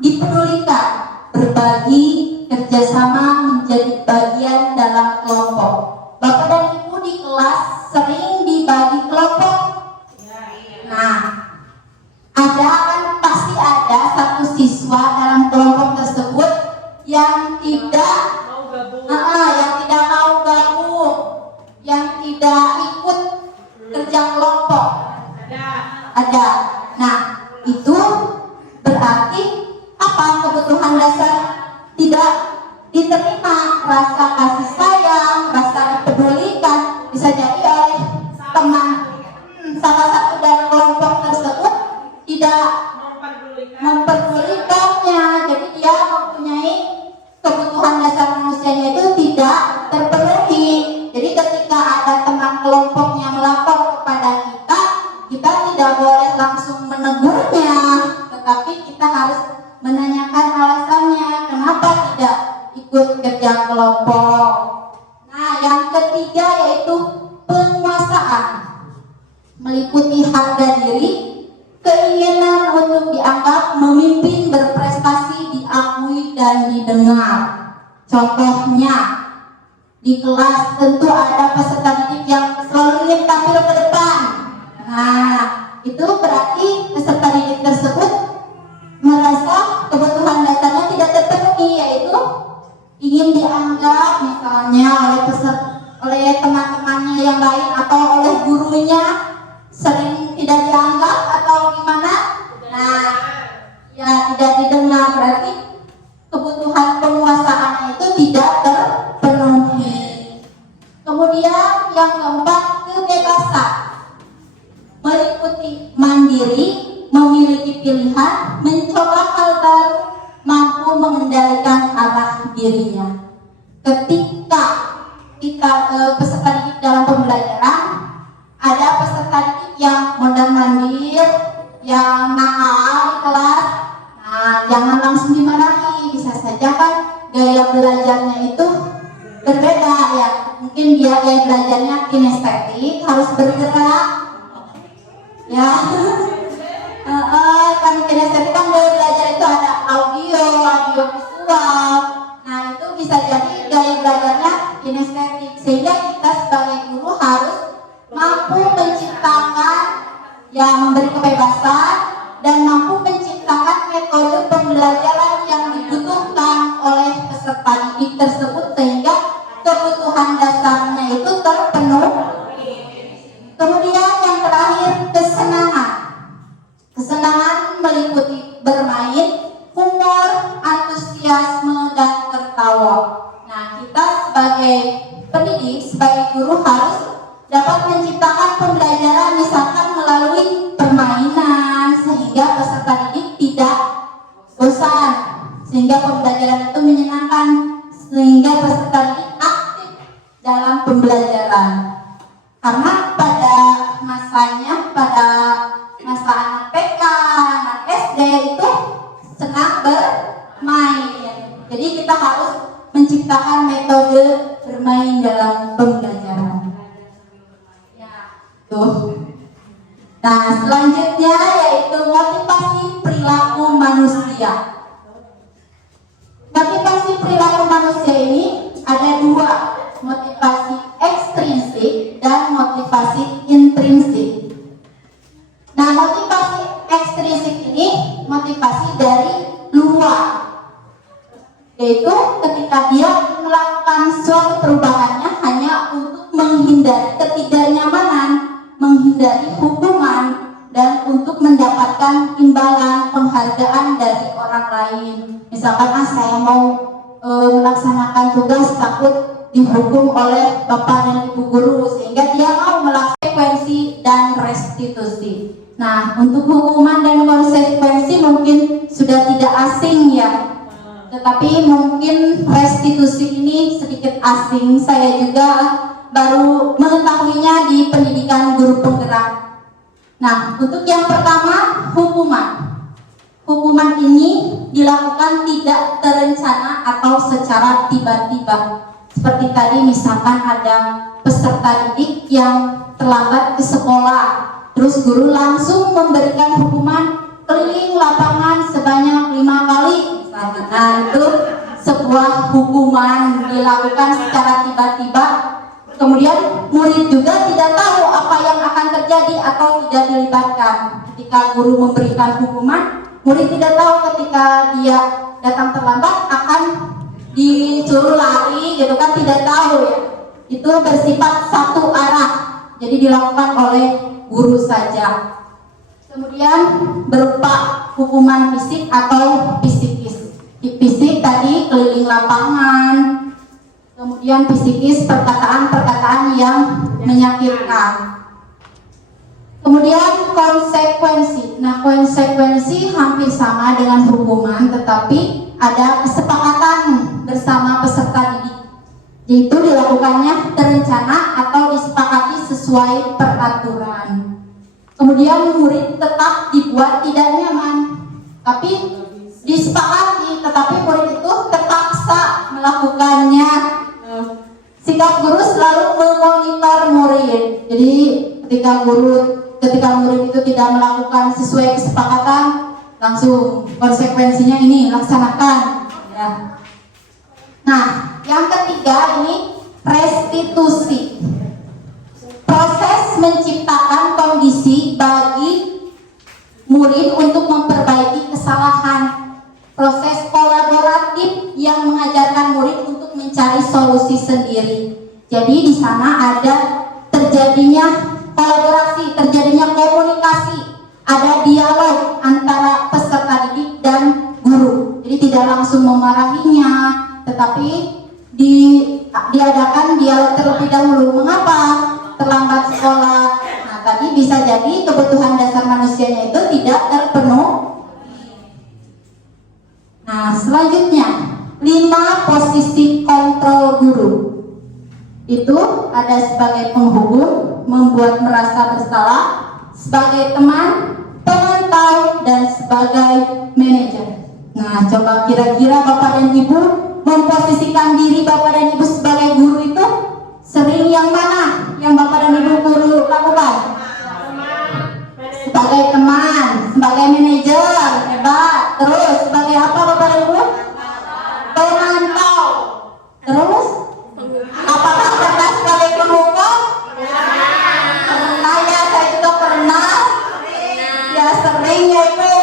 dipedulikan, berbagi, kerjasama, menjadi bagian dalam kelompok. Bapak dan Ibu di kelas sering dibagi kelompok. Nah, pasti ada satu siswa dalam kelompok tersebut yang tidak mau Nah, itu berarti apa? Kebutuhan dasar tidak diterima, rasa kasih sayang, rasa dipedulikan bisa jadi oleh teman salah satu dari kelompok tersebut tidak memperdulikannya, jadi dia mempunyai kebutuhan dasar manusianya itu tidak terpenuhi. Jadi ketika ada teman kelompoknya melapor kepada kita, kita tidak boleh langsung menegurnya, tetapi kita harus menanyakan alasannya kenapa tidak ikut kerja kelompok. Nah, yang ketiga yaitu penguasaan, meliputi harga diri, keinginan untuk dianggap memimpin, berprestasi, diakui dan didengar. Contohnya di kelas tentu ada peserta didik yang selalu ingin tampil ke depan. Nah, itu berarti peserta didik tersebut merasa kebutuhan dasarnya tidak terpenuhi, yaitu ingin dianggap misalnya oleh teman-temannya yang lain atau oleh gurunya, sering tidak dianggap atau gimana. Nah, ya tidak didengar, berarti kebutuhan penguasaan itu tidak terpenuhi. Kemudian yang keempat, kebebasan, meliputi mandiri, memiliki pilihan, mencoba hal baru, mampu mengendalikan arah dirinya. Ketika kita peserta didik dalam pembelajaran, ada peserta didik yang mondar-mandir, yang nakal di kelas. Nah, jangan langsung dimarahi, bisa saja kan gaya belajarnya itu berbeda ya. Mungkin dia gaya belajarnya kinestetik, harus bergerak. Ya, kan kinestetik kan gaya belajar itu ada audio visual. Nah, itu bisa jadi gaya belajarnya kinestetik, sehingga kita sebagai guru harus mampu menciptakan, ya, memberi kebebasan dan mampu menciptakan metode pembelajaran yang dibutuhkan oleh peserta didik tersebut sehingga kebutuhan dasarnya itu terpenuhi. Kemudian yang terakhir, kesenangan. Kesenangan meliputi bermain, humor, antusiasme, dan tertawa. Nah, kita sebagai pendidik, sebagai guru harus dapat menciptakan pembelajaran misalkan melalui permainan sehingga peserta didik tidak bosan, sehingga pembelajaran itu menyenangkan, sehingga peserta didik aktif dalam pembelajaran. Karena pada masa anak TK, anak SD itu senang bermain. Jadi kita harus menciptakan metode bermain dalam pembelajaran. Nah, selanjutnya yaitu motivasi perilaku manusia. Motivasi perilaku manusia ini ada dua, motivasi ekstrinsik dan motivasi intrinsik. Nah, motivasi ekstrinsik ini motivasi dari luar, yaitu ketika dia melakukan suatu perubahannya hanya untuk menghindari ketidaknyamanan, menghindari hukuman, dan untuk mendapatkan imbalan penghargaan dari orang lain. Misalkan saya mau melaksanakan tugas takut dihukum oleh bapak dan ibu guru, sehingga dia mau melaksanakan konsekuensi dan restitusi. Nah, untuk hukuman dan konsekuensi mungkin sudah tidak asing ya, tetapi mungkin restitusi ini sedikit asing. Saya juga baru mengetahuinya di pendidikan guru penggerak. Nah, untuk yang pertama, hukuman. Hukuman ini dilakukan tidak terencana atau secara tiba-tiba. Seperti tadi misalkan ada peserta didik yang terlambat ke sekolah, terus guru langsung memberikan hukuman keliling lapangan sebanyak 5 kali. Nah, itu sebuah hukuman dilakukan secara tiba-tiba. Kemudian murid juga tidak tahu apa yang akan terjadi atau tidak dilibatkan. Ketika guru memberikan hukuman, murid tidak tahu ketika dia datang terlambat akan disuruh lari gitu kan, tidak tahu ya. Itu bersifat satu arah, jadi dilakukan oleh guru saja. Kemudian berupa hukuman fisik atau psikis. Fisik tadi keliling lapangan, kemudian psikis perkataan-perkataan yang menyakitkan. Kemudian konsekuensi. Nah, konsekuensi hampir sama dengan hukuman, tetapi ada kesepakatan bersama peserta didik, yaitu dilakukannya terencana atau disepakati sesuai peraturan. Kemudian murid tetap dibuat tidak nyaman, tapi disepakati, tetapi murid itu terpaksa melakukannya. Sikap guru selalu memonitor murid. Jadi ketika murid itu tidak melakukan sesuai kesepakatan, langsung konsekuensinya ini laksanakan. Ya. Nah, yang ketiga ini restitusi. Proses menciptakan kondisi bagi murid untuk memperbaiki kesalahan. Proses kolaboratif yang mengajarkan murid untuk mencari solusi sendiri. Jadi di sana ada terjadinya kolaborasi, terjadinya komunikasi, ada dialog antara peserta didik dan guru. Jadi tidak langsung memarahinya, tetapi diadakan dialog terlebih dahulu. Mengapa terlambat sekolah? Nah, tadi bisa jadi kebutuhan dasar manusianya itu tidak terpenuhi. Nah, selanjutnya 5 posisi kontrol guru. Itu ada sebagai penghukum, membuat merasa bersalah, sebagai teman, pemantau, dan sebagai manajer. Nah, coba kira-kira Bapak dan Ibu memposisikan diri Bapak dan Ibu sebagai guru itu sering yang mana yang Bapak dan Ibu guru lakukan? Sebagai teman, sebagai manajer, hebat. Terus sebagai apa Bapak dan Ibu? Pemantau. Terus apakah pernah sebagai penghukum? Pernah ya, saya juga pernah. Ya sering ya Ibu.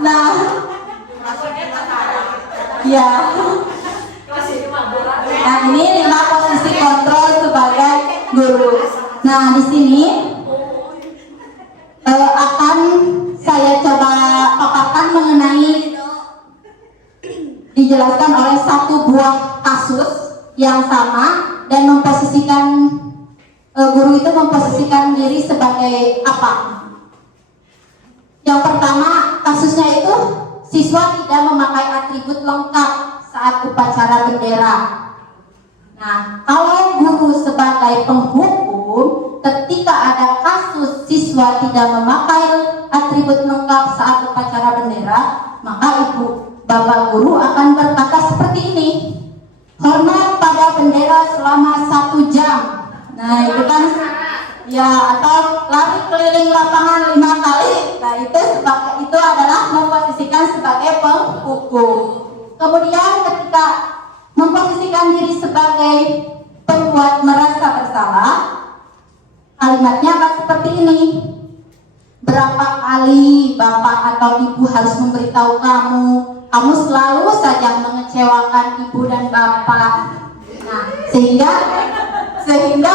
Nah, ya. Nah, ini 5 posisi kontrol sebagai guru. Nah, di sini akan saya coba paparkan mengenai, dijelaskan oleh satu buah kasus yang sama dan memposisikan guru itu memposisikan diri sebagai apa. Yang pertama, kasusnya itu siswa tidak memakai atribut lengkap saat upacara bendera. Nah, kalau guru sebagai penghukum, ketika ada kasus siswa tidak memakai atribut lengkap saat upacara bendera, maka ibu bapak guru akan berkata seperti ini: hormat pada bendera selama 1 jam. Nah, itu kan ya, atau lari keliling lapangan 5 kali. Nah, itu adalah memposisikan sebagai penghukum. Kemudian ketika memposisikan diri sebagai pembuat merasa bersalah, kalimatnya akan seperti ini: berapa kali bapak atau ibu harus memberitahu kamu, kamu selalu saja mengecewakan ibu dan bapak. Nah, sehingga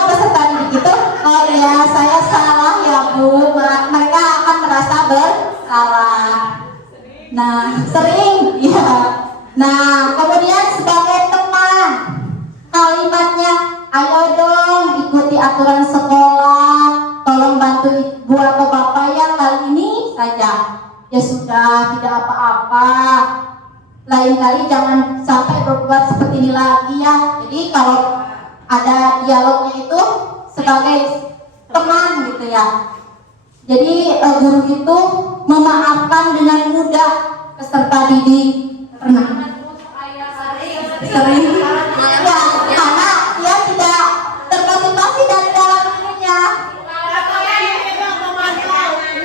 peserta didik itu, oh ya saya salah ya bu, mereka akan merasa bersalah. Nah, sering ya. Nah, kemudian sebagai teman, kalimatnya, ayo dong ikuti aturan sekolah, tolong bantu ibu atau bapak ya kali ini saja. Ya sudah, tidak apa-apa, lain kali jangan sampai berbuat seperti ini lagi ya. Jadi kalau ada dialognya itu sebagai teman gitu ya. Jadi guru itu memaafkan dengan mudah peserta didik. Pernah? Sering? Ya, karena dia tidak termotivasi dari dalam dirinya.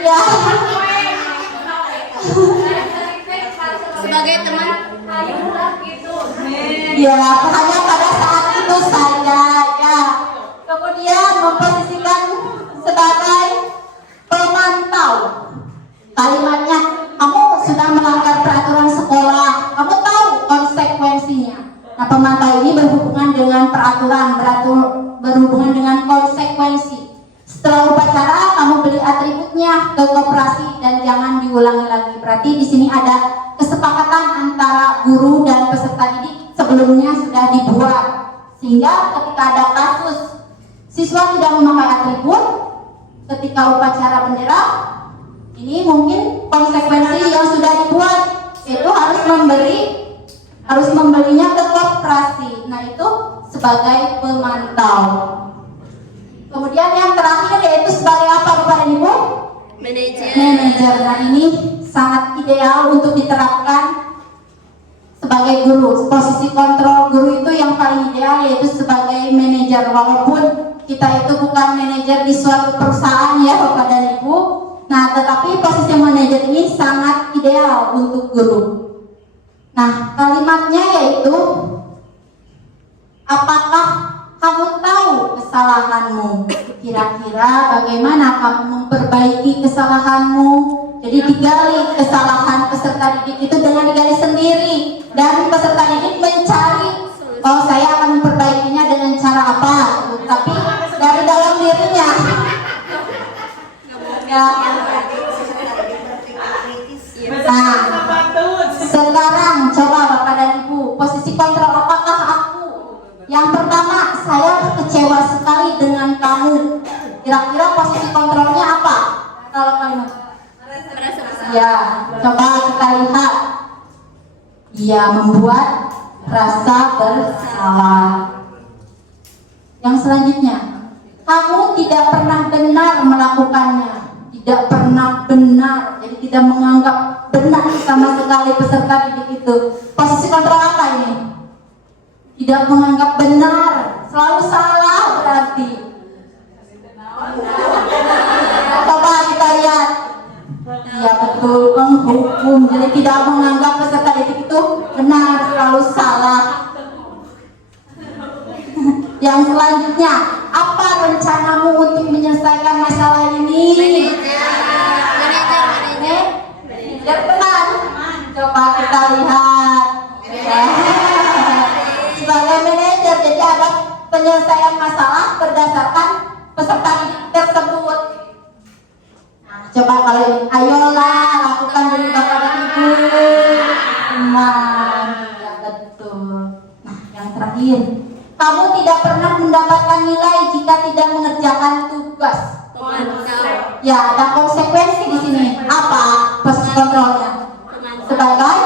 Ya. Sebagai teman. Ya, hanya pada saat itu saja ya. Kemudian memposisikan sebagai pemantau. Kalimatnya, kamu sudah melanggar peraturan sekolah, kamu tahu konsekuensinya. Nah, pemantau ini berhubungan dengan peraturan, berhubungan dengan konsekuensi. Setelah upacara kamu beli atributnya ke koperasi dan jangan diulangi lagi. Berarti di sini ada kesepakatan antara guru dan peserta didik sebelumnya sudah dibuat, sehingga ketika ada kasus siswa tidak memakai atribut ketika upacara bendera, ini mungkin konsekuensi yang sudah dibuat itu harus membelinya ke koperasi. Nah, itu sebagai pemantau. Kemudian yang terakhir yaitu sebagai apa Bapak dan Ibu? Manajer. Nah, ini sangat ideal untuk diterapkan sebagai guru. Posisi kontrol guru itu yang paling ideal yaitu sebagai manajer. Walaupun kita itu bukan manajer di suatu perusahaan ya Bapak dan Ibu. Nah, tetapi posisi manajer ini sangat ideal untuk guru. Nah, kalimatnya yaitu, apakah kamu tahu kesalahanmu? Kira-kira bagaimana kamu memperbaiki kesalahanmu? Jadi digali kesalahan peserta didik itu dengan digali sendiri, dan peserta didik mencari, oh saya akan memperbaikinya dengan cara apa? Tapi dari dalam dirinya. Ya. Nah, sekarang coba Bapak dan Ibu, posisi kontrol apakah aku? Yang pertama, saya kecewa sekali dengan kamu. Kira-kira posisi kontrolnya apa? Kalau kalimat ya, coba kita lihat. Ia membuat rasa bersalah. Yang selanjutnya, kamu tidak pernah benar melakukannya. Tidak pernah benar, jadi tidak menganggap benar sama sekali peserta didik itu. Posisi kontrol apa ini? Tidak menganggap benar, selalu salah berarti. Coba kita lihat. Iya betul, menghukum. Jadi tidak menganggap peserta didik itu benar, selalu salah. Yang selanjutnya, apa rencanamu untuk menyelesaikan masalah ini? Manajer benar. Coba kita lihat. Sebagai manajer, jadi ada penyelesaian masalah berdasarkan peserta didik tersebut. Nah, coba kalau ini, ayolah lakukan dari Bapak dan Ibu. Ya betul. Nah, yang terakhir, kamu tidak pernah mendapatkan nilai jika tidak mengerjakan tugas. Ya, ada konsekuensi di sini. Apa posisi kontrolnya? Sebagai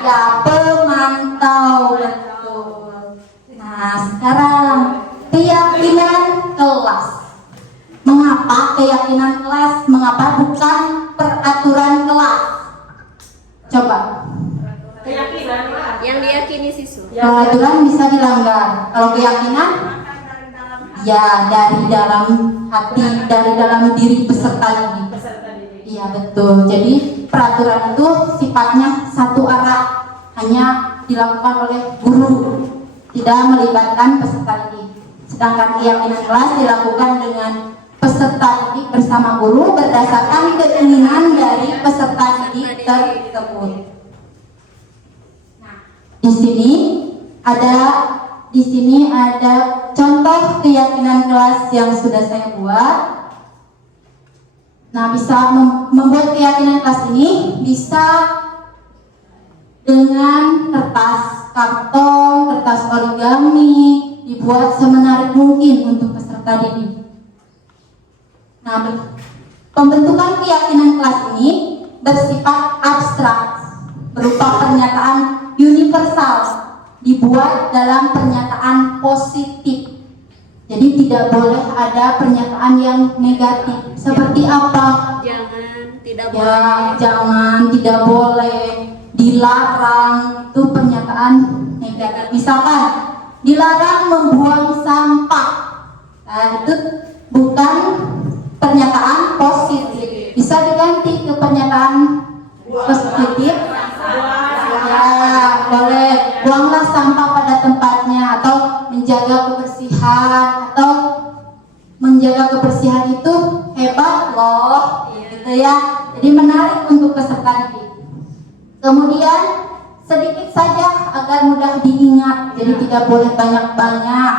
ya pemantau, betul. Nah, sekarang keyakinan kelas. Mengapa keyakinan kelas? Mengapa bukan peraturan kelas? Coba. Keyakinan yang diyakini siswa. Peraturan bisa dilanggar. Kalau keyakinan, ya dari dalam hati, dari dalam diri peserta didik. Iya betul. Jadi peraturan itu sifatnya satu arah, hanya dilakukan oleh guru, tidak melibatkan peserta didik. Sedangkan keyakinan kelas dilakukan dengan peserta didik bersama guru berdasarkan keinginan dari peserta didik tersebut. Di sini ada contoh keyakinan kelas yang sudah saya buat. Nah, bisa membuat keyakinan kelas ini bisa dengan kertas karton, kertas origami, dibuat semenarik mungkin untuk peserta didik. Nah, pembentukan keyakinan kelas ini bersifat abstrak, berupa pernyataan universal, dibuat dalam pernyataan positif. Jadi tidak boleh ada pernyataan yang negatif. Seperti apa? Jangan, tidak Ya, boleh. jangan, tidak boleh, dilarang, itu pernyataan negatif. Misalkan dilarang membuang sampah. Nah, itu bukan pernyataan positif. Bisa diganti ke pernyataan positif. Ya, boleh. Buanglah sampah pada tempatnya, atau menjaga kebersihan, atau menjaga kebersihan itu hebat loh, gitu ya. Jadi menarik untuk peserta didik. Kemudian sedikit saja agar mudah diingat, jadi tidak boleh banyak-banyak.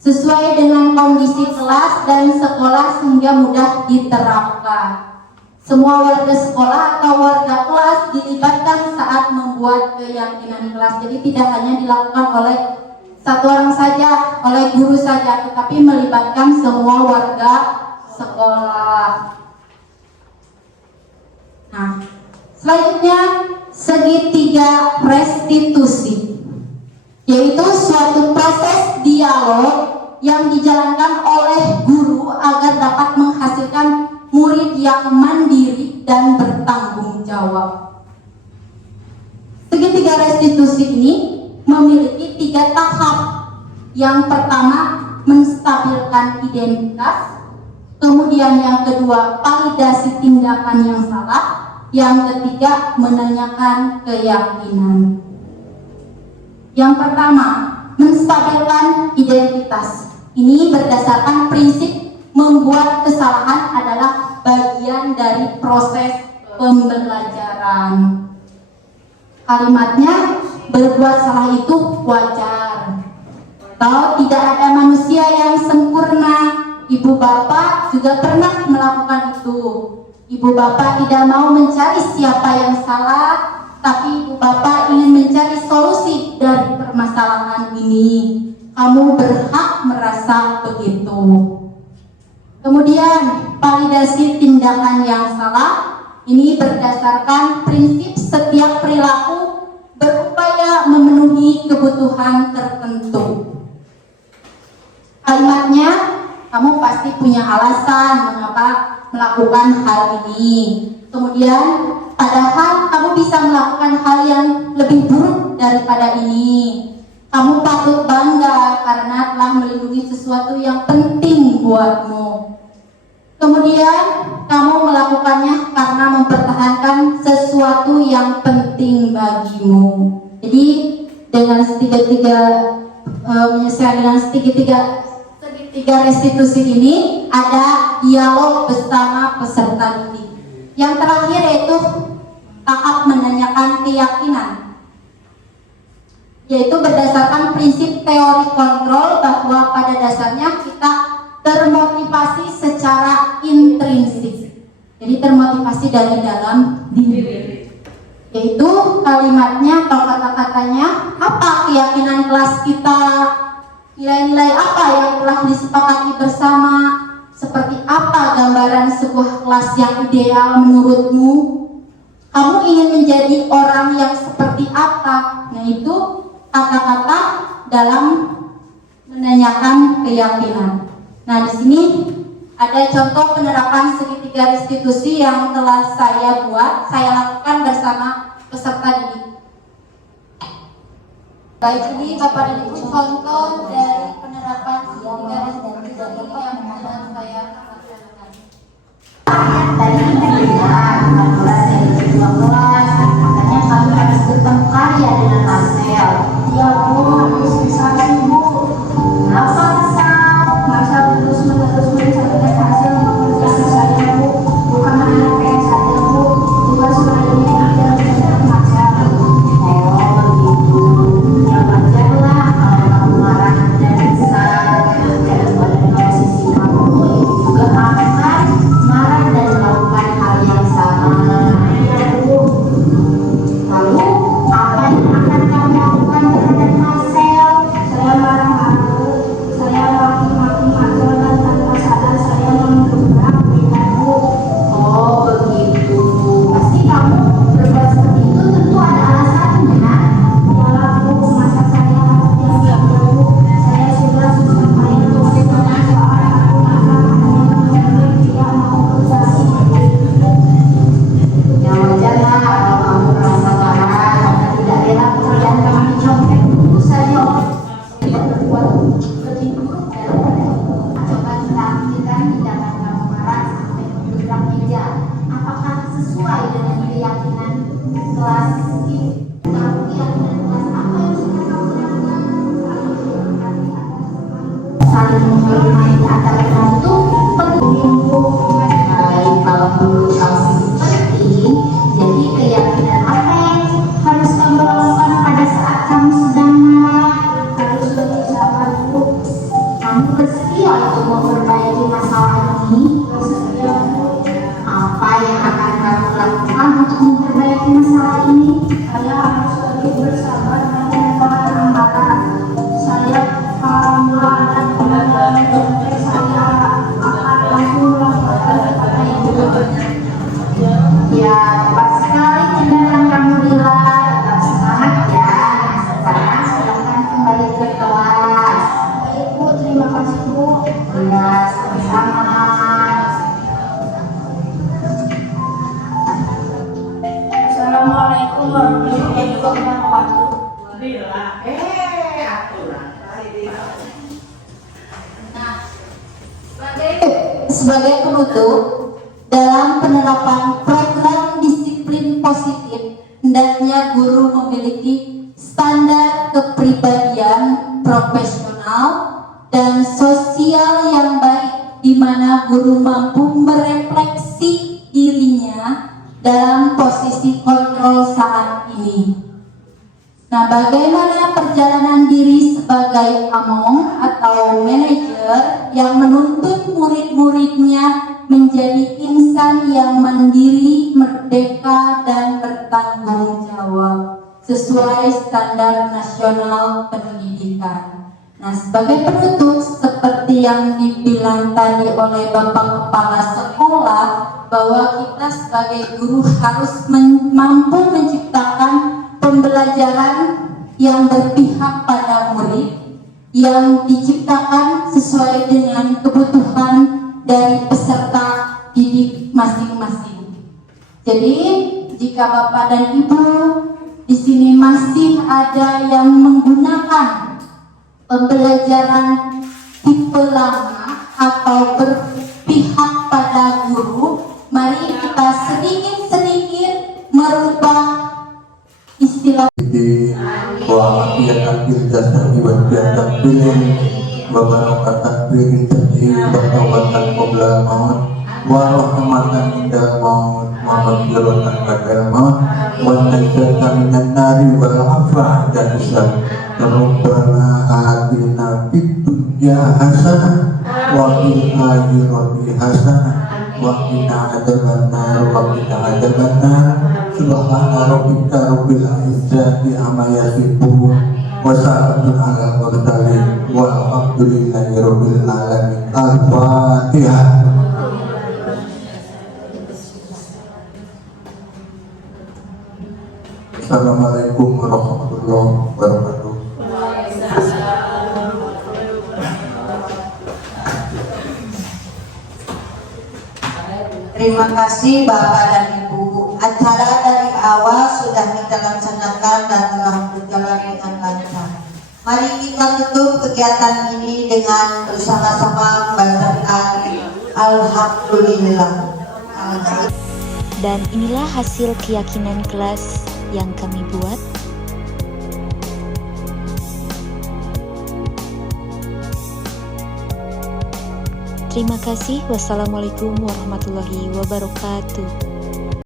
sesuai dengan kondisi kelas dan sekolah sehingga mudah diterapkan. Semua warga sekolah atau warga kelas dilibatkan saat membuat keyakinan kelas. Jadi tidak hanya dilakukan oleh satu orang saja, oleh guru saja, tetapi melibatkan semua warga sekolah. Nah, selanjutnya segitiga restitusi, yaitu suatu proses dialog yang dijalankan oleh guru agar dapat menghasilkan murid yang mandiri dan bertanggung jawab. Segitiga restitusi ini memiliki 3 tahap. Yang pertama, menstabilkan identitas. Kemudian yang kedua, validasi tindakan yang salah. Yang ketiga, menanyakan keyakinan. Yang pertama, menstabilkan identitas. Ini berdasarkan prinsip membuat kesalahan adalah bagian dari proses pembelajaran. Kalimatnya, berbuat salah itu wajar. Kalau tidak ada manusia yang sempurna, ibu bapak juga pernah melakukan itu. Ibu bapak tidak mau mencari siapa yang salah, tapi ibu bapak ingin mencari solusi dari permasalahan ini. Kamu berhak merasa begitu. Kemudian, validasi tindakan yang salah. Ini berdasarkan prinsip setiap perilaku berupaya memenuhi kebutuhan tertentu. Kalimatnya, kamu pasti punya alasan mengapa melakukan hal ini. Kemudian, padahal kamu bisa melakukan hal yang lebih buruk daripada ini. Kamu patut bangga karena telah melindungi sesuatu yang penting buatmu. Kemudian, kamu melakukannya karena mempertahankan sesuatu yang penting bagimu. Jadi, dengan menyelesaikan dengan segitiga restitusi ini, ada dialog bersama peserta didik. Yang terakhir yaitu tahap menanyakan keyakinan, yaitu berdasarkan prinsip teori kontrol bahwa pada dasarnya kita termotivasi secara intrinsik. Jadi termotivasi dari dalam diri. Yaitu kalimatnya atau kata-katanya, apa keyakinan kelas kita, nilai-nilai apa yang telah disepakati bersama, seperti apa gambaran sebuah kelas yang ideal menurutmu, kamu ingin menjadi orang yang seperti apa. Nah, itu kata-kata dalam menanyakan keyakinan. Nah, di sini ada contoh penerapan segitiga restitusi yang telah saya lakukan bersama peserta didik. Baik, ini Bapak dan Ibu contoh dari penerapan segitiga restitusi yang telah saya laksanakan. Tadi kita lihat aturan dari 12, katanya kami harus bertemu karya dengan Marcel. Ya Bu, bisa Bu. Kenapa Marcel terus menerus mencapai hasil mengerjakan saya Bu? Bukan hanya PS saja Bu, juga sudah ini ada dengan Marcel. Oh begitu. Ya wajarlah kalau kamu marah dan besar dan pada posisi kamu juga akan marah dan melakukan hal yang salah. Ya, tepat sekali tindakan kamu Lila. Tetap semangat ya. Sekarang silahkan kembali ke kelas. Baik Bu, terima kasih Bu. Ya, sama-sama. Assalamualaikum warahmatullahi wabarakatuh. Sebagai penutup, dalam penerapan program disiplin positif, hendaknya guru memiliki standar kepribadian profesional dan sosial yang baik, di mana guru mampu merefleksi dirinya dalam posisi kontrol saat ini. Nah, bagaimana perjalanan diri sebagai among atau manajer yang menuntut murid-muridnya menjadi insan yang mandiri, merdeka, dan bertanggung jawab sesuai standar nasional pendidikan. Nah, sebagai penutup, seperti yang dibilang tadi oleh Bapak Kepala Sekolah, bahwa kita sebagai guru harus mampu menciptakan pembelajaran yang berpihak pada murid, yang diciptakan sesuai dengan kebutuhan dari peserta didik masing-masing. Jadi, jika Bapak dan Ibu di sini masih ada yang menggunakan pembelajaran tipe lama atau berpihak pada guru, mari kita sedikit-sedikit merubah istilah wa afiyatan fil jasadi wa afiyatan fil wa barakatan fil rizqi wa tawbatan qabla maut wa rahmatan indal maut wa maghfiratan ba'dal maut wa najatan minan nari wal afwa dan islam. Rabbana atina fid dunya hasanah wa fil akhirati hasanah wa qina adzabannar wa qina adzabannar. Subhana rabbika rabbil izzati amma yasifun wa salamun alal mursalin walhamdulillahi rabbil alamin. Al-Fatihah. Assalamualaikum warahmatullahi wabarakatuh. Terima kasih Bapak dan Ibu. Acara dari awal sudah kita laksanakan dan telah berjalan dengan lancar. Mari kita tutup kegiatan ini dengan bersama-sama membaca Alhamdulillah. Dan inilah hasil keyakinan kelas yang kami buat. Terima kasih. Wassalamualaikum warahmatullahi wabarakatuh.